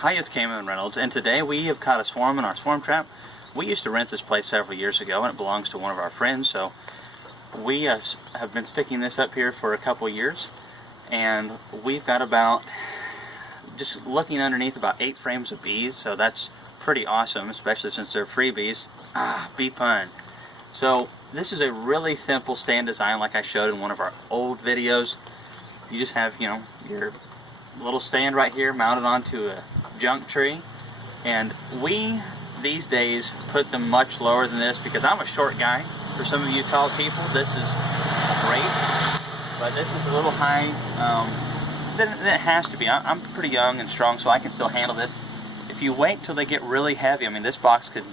Hi, it's Kamon and Reynolds, and today we have caught a swarm in our swarm trap. We used to rent this place several years ago, and it belongs to one of our friends, so we have been sticking this up here for a couple years, and we've got about, just looking underneath, about 8 frames of bees, so that's pretty awesome, especially since they're freebies. Bee pun. So this is a really simple stand design like I showed in one of our old videos. You just have, you know, your little stand right here mounted onto a junk tree, and we these days put them much lower than this because I'm a short guy. For some of you tall people, this is great, but this is a little high than it has to be. I'm pretty young and strong, so I can still handle this. If you wait till they get really heavy, I mean, this box could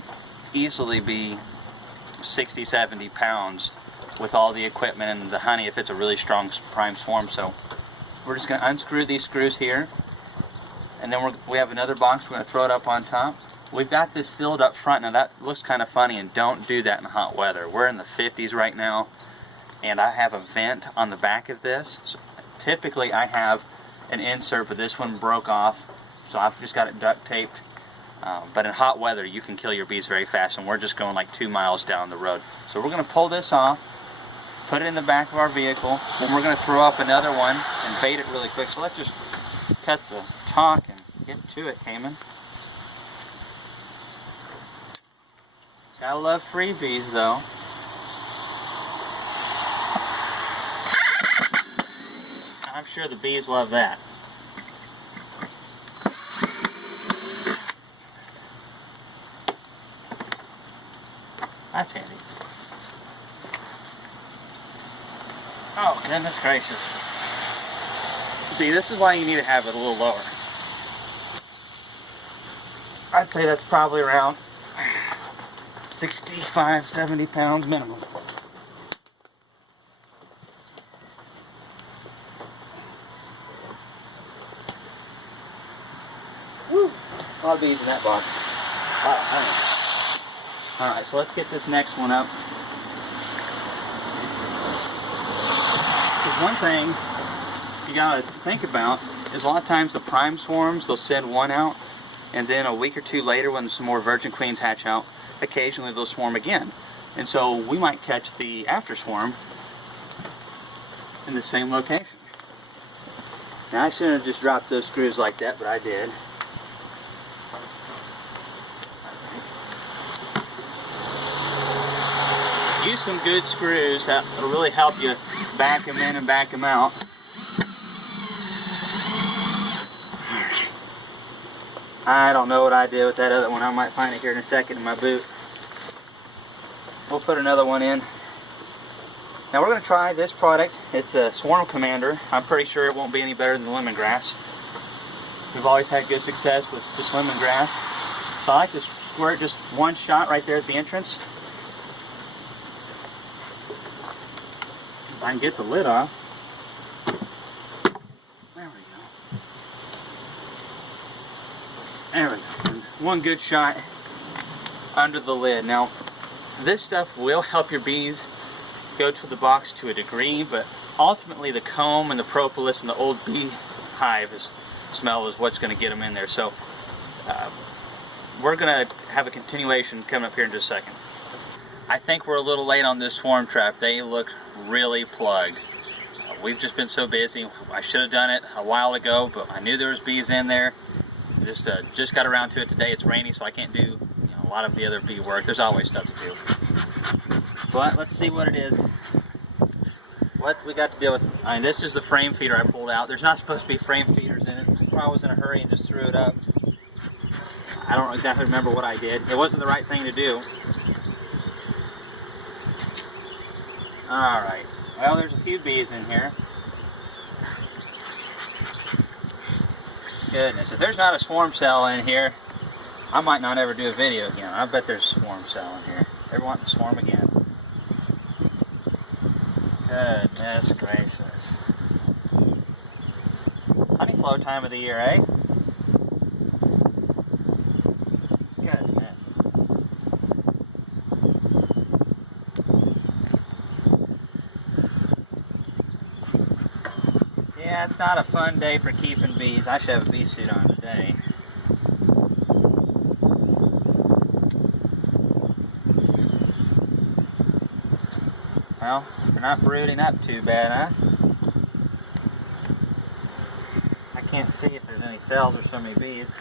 easily be 60, 70 pounds with all the equipment and the honey if it's a really strong prime swarm. So we're just going to unscrew these screws here, and then we have another box. We're going to throw it up on top. We've got this sealed up front. Now that looks kind of funny, and don't do that in hot weather. We're in the 50s right now, and I have a vent on the back of this. So typically I have an insert, but this one broke off, so I've just got it duct taped. But in hot weather you can kill your bees very fast, and we're just going like 2 miles down the road. So we're going to pull this off, put it in the back of our vehicle, then we're going to throw up another one and bait it really quick. So let's just cut the talk and get to it, Kamon. Gotta love freebies though. I'm sure the bees love that. That's handy. Oh, goodness gracious. See, this is why you need to have it a little lower. I'd say that's probably around 65, 70 pounds minimum. Woo! A lot of bees in that box. Alright, so let's get this next one up. Because one thing you gotta think about is a lot of times the prime swarms, they'll send one out, and then a week or two later when some more virgin queens hatch out, occasionally they'll swarm again. And so we might catch the after swarm in the same location. Now I shouldn't have just dropped those screws like that, but I did. Use some good screws. That'll really help you back them in and back them out. I don't know what I did with that other one. I might find it here in a second in my boot. We'll put another one in. Now we're going to try this product. It's a Swarm Commander. I'm pretty sure it won't be any better than lemongrass. We've always had good success with just lemongrass. So I like to squirt just one shot right there at the entrance. If I can get the lid off. There we go. There we go. One good shot under the lid. Now, this stuff will help your bees go to the box to a degree, but ultimately the comb and the propolis and the old bee hive smell is what's going to get them in there. So we're going to have a continuation coming up here in just a second. I think we're a little late on this swarm trap. They look really plugged. We've just been so busy. I should have done it a while ago, but I knew there was bees in there. Just got around to it today. It's rainy, so I can't do a lot of the other bee work. There's always stuff to do. But let's see what it is. What we got to deal with. I mean, this is the frame feeder I pulled out. There's not supposed to be frame feeders in it. I probably was in a hurry and just threw it up. I don't exactly remember what I did. It wasn't the right thing to do. Alright, well, there's a few bees in here. Goodness, if there's not a swarm cell in here, I might not ever do a video again. I bet there's a swarm cell in here. Ever want to swarm again? Goodness gracious. Honey flow time of the year, eh? Goodness. Yeah, it's not a fun day for keeping bees. I should have a bee suit on today. Well, they're not brooding up too bad, huh? I can't see if there's any cells or so many bees.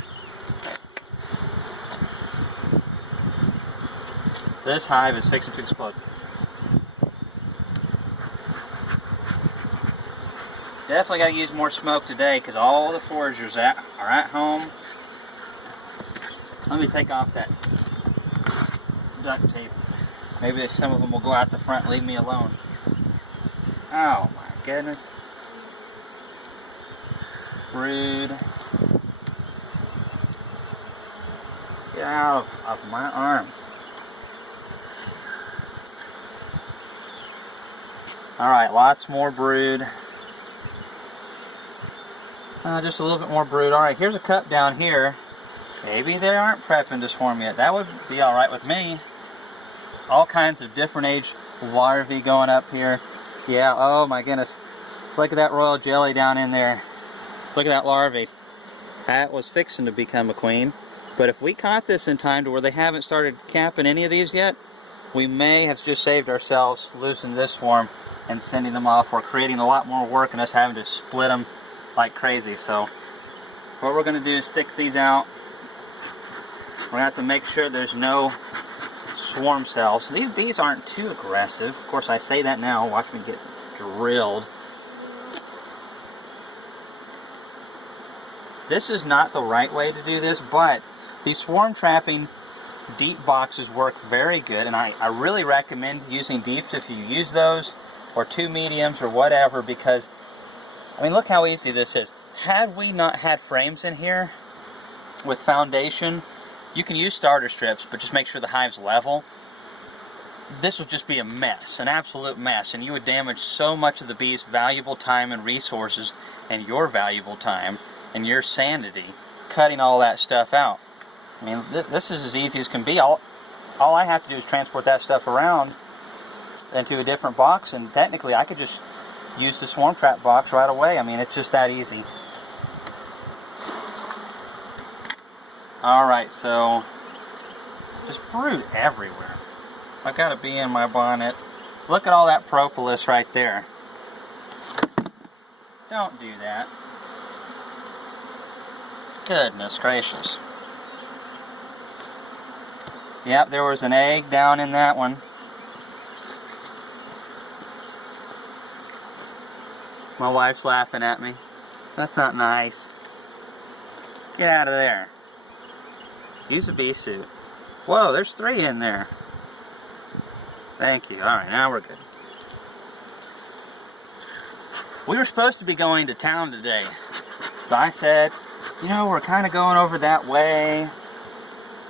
This hive is fixing to explode. Definitely got to use more smoke today because all the foragers are at home. Let me take off that duct tape. Maybe some of them will go out the front and leave me alone. Oh my goodness. Brood. Get out of my arm. Alright, lots more brood. Just a little bit more brood. Alright, here's a cup down here. Maybe they aren't prepping to swarm yet. That would be alright with me. All kinds of different age larvae going up here. Yeah, oh my goodness. Look at that royal jelly down in there. Look at that larvae. That was fixing to become a queen. But if we caught this in time to where they haven't started capping any of these yet, we may have just saved ourselves losing this swarm and sending them off, or creating a lot more work and us having to split them like crazy. So what we're going to do is stick these out. We're going to have to make sure there's no swarm cells. These bees aren't too aggressive. Of course, I say that now. Watch me get drilled. This is not the right way to do this, but these swarm trapping deep boxes work very good, and I really recommend using deeps if you use those, or 2 mediums or whatever, because I mean, look how easy this is. Had we not had frames in here with foundation, you can use starter strips, but just make sure the hive's level. This would just be a mess, an absolute mess, and you would damage so much of the bees' valuable time and resources, and your valuable time and your sanity, cutting all that stuff out. I mean, this is as easy as can be. All I have to do is transport that stuff around into a different box, and technically I could just use the swarm trap box right away. I mean, it's just that easy. Alright, so just brood everywhere. I've got a bee in my bonnet. Look at all that propolis right there. Don't do that. Goodness gracious. Yep, there was an egg down in that one. My wife's laughing at me. That's not nice. Get out of there. Use a bee suit. Whoa, there's 3 in there. Thank you. Alright, now we're good. We were supposed to be going to town today, but I said, you know, we're kind of going over that way.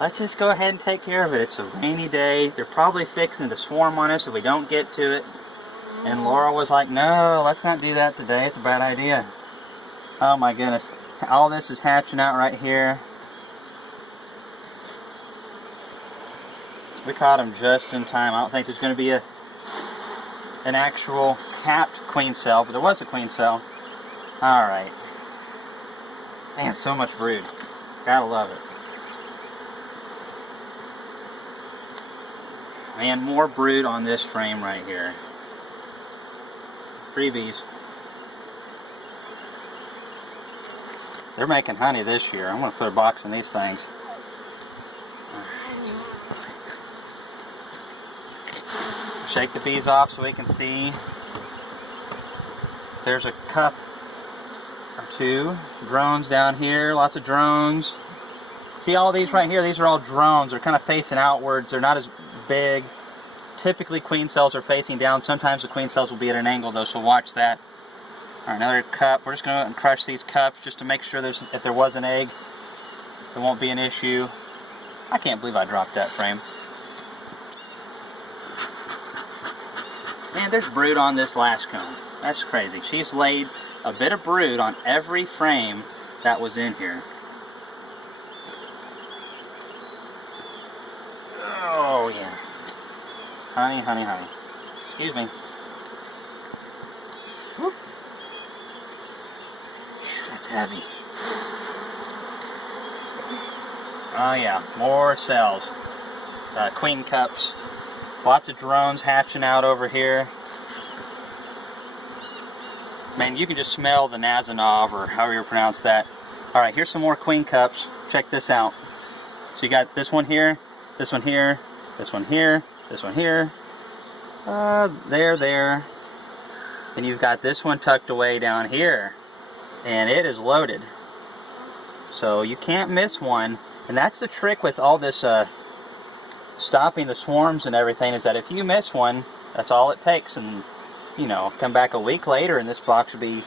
Let's just go ahead and take care of it. It's a rainy day. They're probably fixing to swarm on us if we don't get to it. And Laura was like, no, let's not do that today. It's a bad idea. Oh my goodness. All this is hatching out right here. We caught them just in time. I don't think there's going to be an actual capped queen cell, but there was a queen cell. Alright. Man, so much brood. Gotta love it. Man, more brood on this frame right here. Freebies. They're making honey this year. I'm going to put a box in these things. Alright. Shake the bees off so we can see. There's a cup or 2. Drones down here. Lots of drones. See all these right here? These are all drones. They're kind of facing outwards. They're not as big. Typically queen cells are facing down. Sometimes the queen cells will be at an angle though, so watch that. Alright, another cup. We're just going to go and crush these cups just to make sure if there was an egg, there won't be an issue. I can't believe I dropped that frame. Man, there's brood on this last cone. That's crazy. She's laid a bit of brood on every frame that was in here. Oh yeah. Honey, honey, honey. Excuse me. Whoop. That's heavy. Oh yeah, more cells. Queen cups. Lots of drones hatching out over here. Man, you can just smell the Nazanov, or however you pronounce that. Alright, here's some more queen cups. Check this out. So you got this one here, this one here, this one here, this one here. There. And you've got this one tucked away down here. And it is loaded. So you can't miss one. And that's the trick with all this stopping the swarms and everything, is that if you miss one, that's all it takes. And, you know, come back a week later and this box would be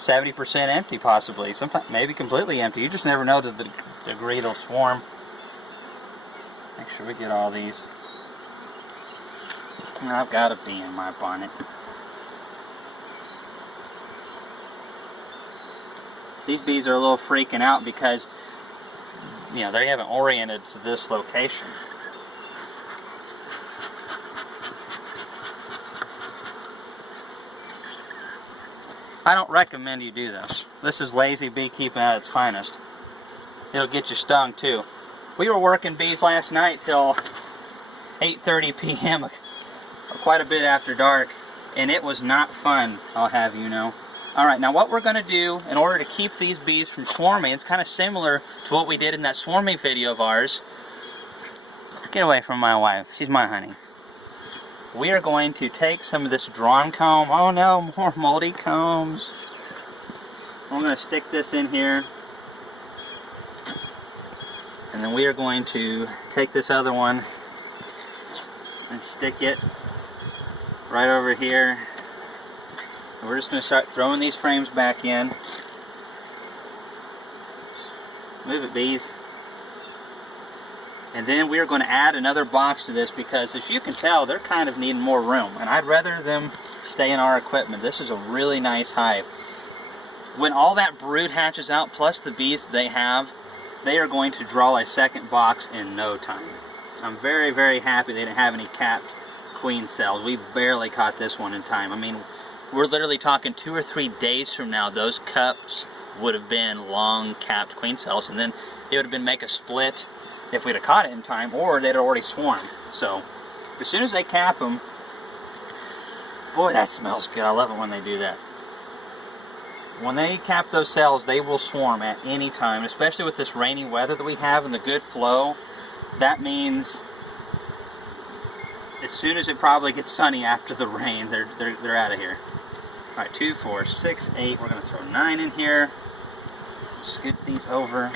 70% empty possibly. Sometimes maybe completely empty. You just never know to the degree they'll swarm. Make sure we get all these. I've got a bee in my bonnet. These bees are a little freaking out because, you know, they haven't oriented to this location. I don't recommend you do this. This is lazy beekeeping at its finest. It'll get you stung too. We were working bees last night till 8:30 p.m. quite a bit after dark, and it was not fun, I'll have you know. Alright, now what we're going to do in order to keep these bees from swarming, it's kind of similar to what we did in that swarming video of ours. Get away from my wife, she's my honey. We are going to take some of this drawn comb. Oh no, more moldy combs. We're going to stick this in here. And then we are going to take this other one and stick it right over here. And we're just going to start throwing these frames back in. Move it, bees. And then we are going to add another box to this because, as you can tell, they're kind of needing more room. And I'd rather them stay in our equipment. This is a really nice hive. When all that brood hatches out, plus the bees they have, they are going to draw a second box in no time. I'm very, very happy they didn't have any capped queen cells. We barely caught this one in time. I mean, we're literally talking 2 or 3 days from now, those cups would have been long capped queen cells, and then it would have been make a split if we'd have caught it in time, or they'd already swarmed. So as soon as they cap them, boy, that smells good. I love it when they do that. When they cap those cells, they will swarm at any time, especially with this rainy weather that we have and the good flow. That means as soon as it probably gets sunny after the rain, they're out of here. All right, 2, 4, 6, 8. We're going to throw 9 in here. Scoot these over.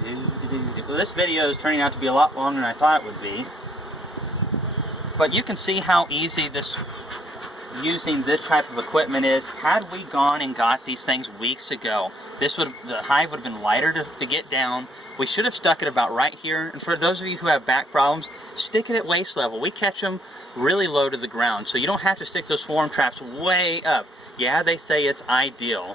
Well, this video is turning out to be a lot longer than I thought it would be. But you can see how easy using this type of equipment is. Had we gone and got these things weeks ago, the hive would have been lighter to get down. We should have stuck it about right here. And for those of you who have back problems, stick it at waist level. We catch them really low to the ground, so you don't have to stick those swarm traps way up. Yeah, they say it's ideal,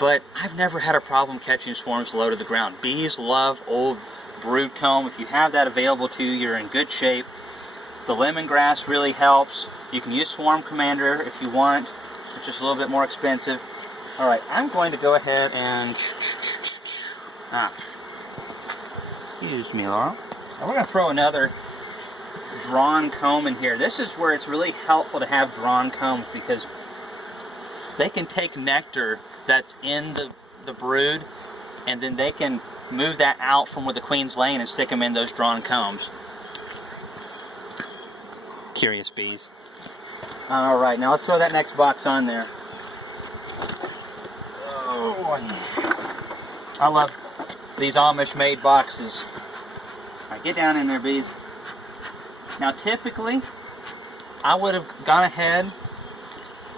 but I've never had a problem catching swarms low to the ground. Bees love old brood comb. If you have that available to you, you're in good shape. The lemongrass really helps. You can use Swarm Commander if you want. It's just a little bit more expensive. Alright, I'm going to go ahead and... excuse me, Laura. Now we're going to throw another drawn comb in here. This is where it's really helpful to have drawn combs, because they can take nectar that's in the brood, and then they can move that out from where the queen's laying and stick them in those drawn combs. Curious bees. Alright, now let's throw that next box on there. Oh, I love these Amish made boxes. Alright, get down in there, bees. Now typically, I would have gone ahead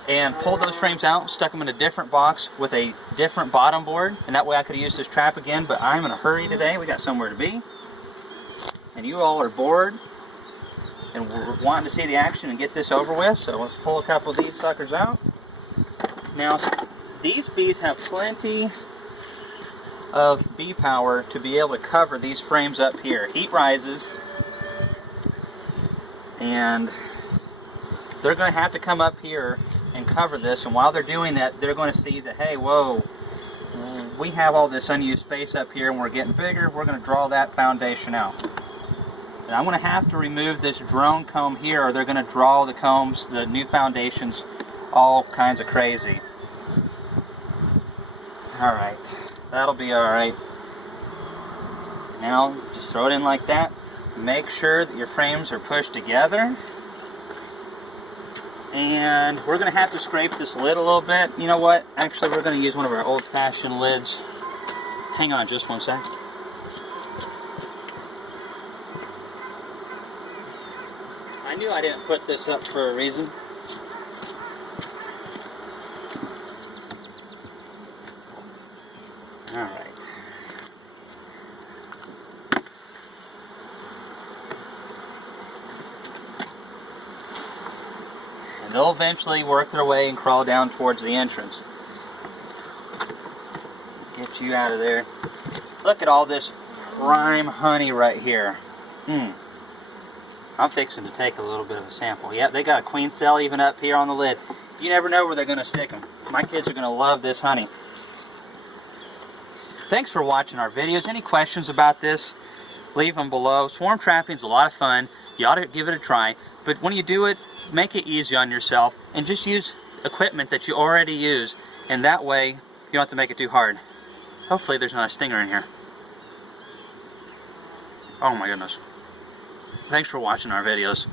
and pulled those frames out, stuck them in a different box with a different bottom board, and that way I could use this trap again, but I'm in a hurry today. We got somewhere to be, and you all are bored and we're wanting to see the action and get this over with, so let's pull a couple of these suckers out. Now, these bees have plenty of bee power to be able to cover these frames up here. Heat rises, and they're going to have to come up here and cover this, and while they're doing that, they're going to see that, hey, whoa, we have all this unused space up here and we're getting bigger. We're going to draw that foundation out. And I'm going to have to remove this drone comb here, or they're going to draw the combs, the new foundations, all kinds of crazy. Alright, that'll be alright. Now, just throw it in like that. Make sure that your frames are pushed together. And we're going to have to scrape this lid a little bit. You know what? Actually, we're going to use one of our old-fashioned lids. Hang on just one sec. I knew I didn't put this up for a reason. Alright. And they'll eventually work their way and crawl down towards the entrance. Get you out of there. Look at all this prime honey right here. I'm fixing to take a little bit of a sample. Yep, they got a queen cell even up here on the lid. You never know where they're going to stick them. My kids are going to love this honey. Thanks for watching our videos. Any questions about this, leave them below. Swarm trapping is a lot of fun. You ought to give it a try. But when you do it, make it easy on yourself and just use equipment that you already use. And that way, you don't have to make it too hard. Hopefully there's not a stinger in here. Oh my goodness. Thanks for watching our videos.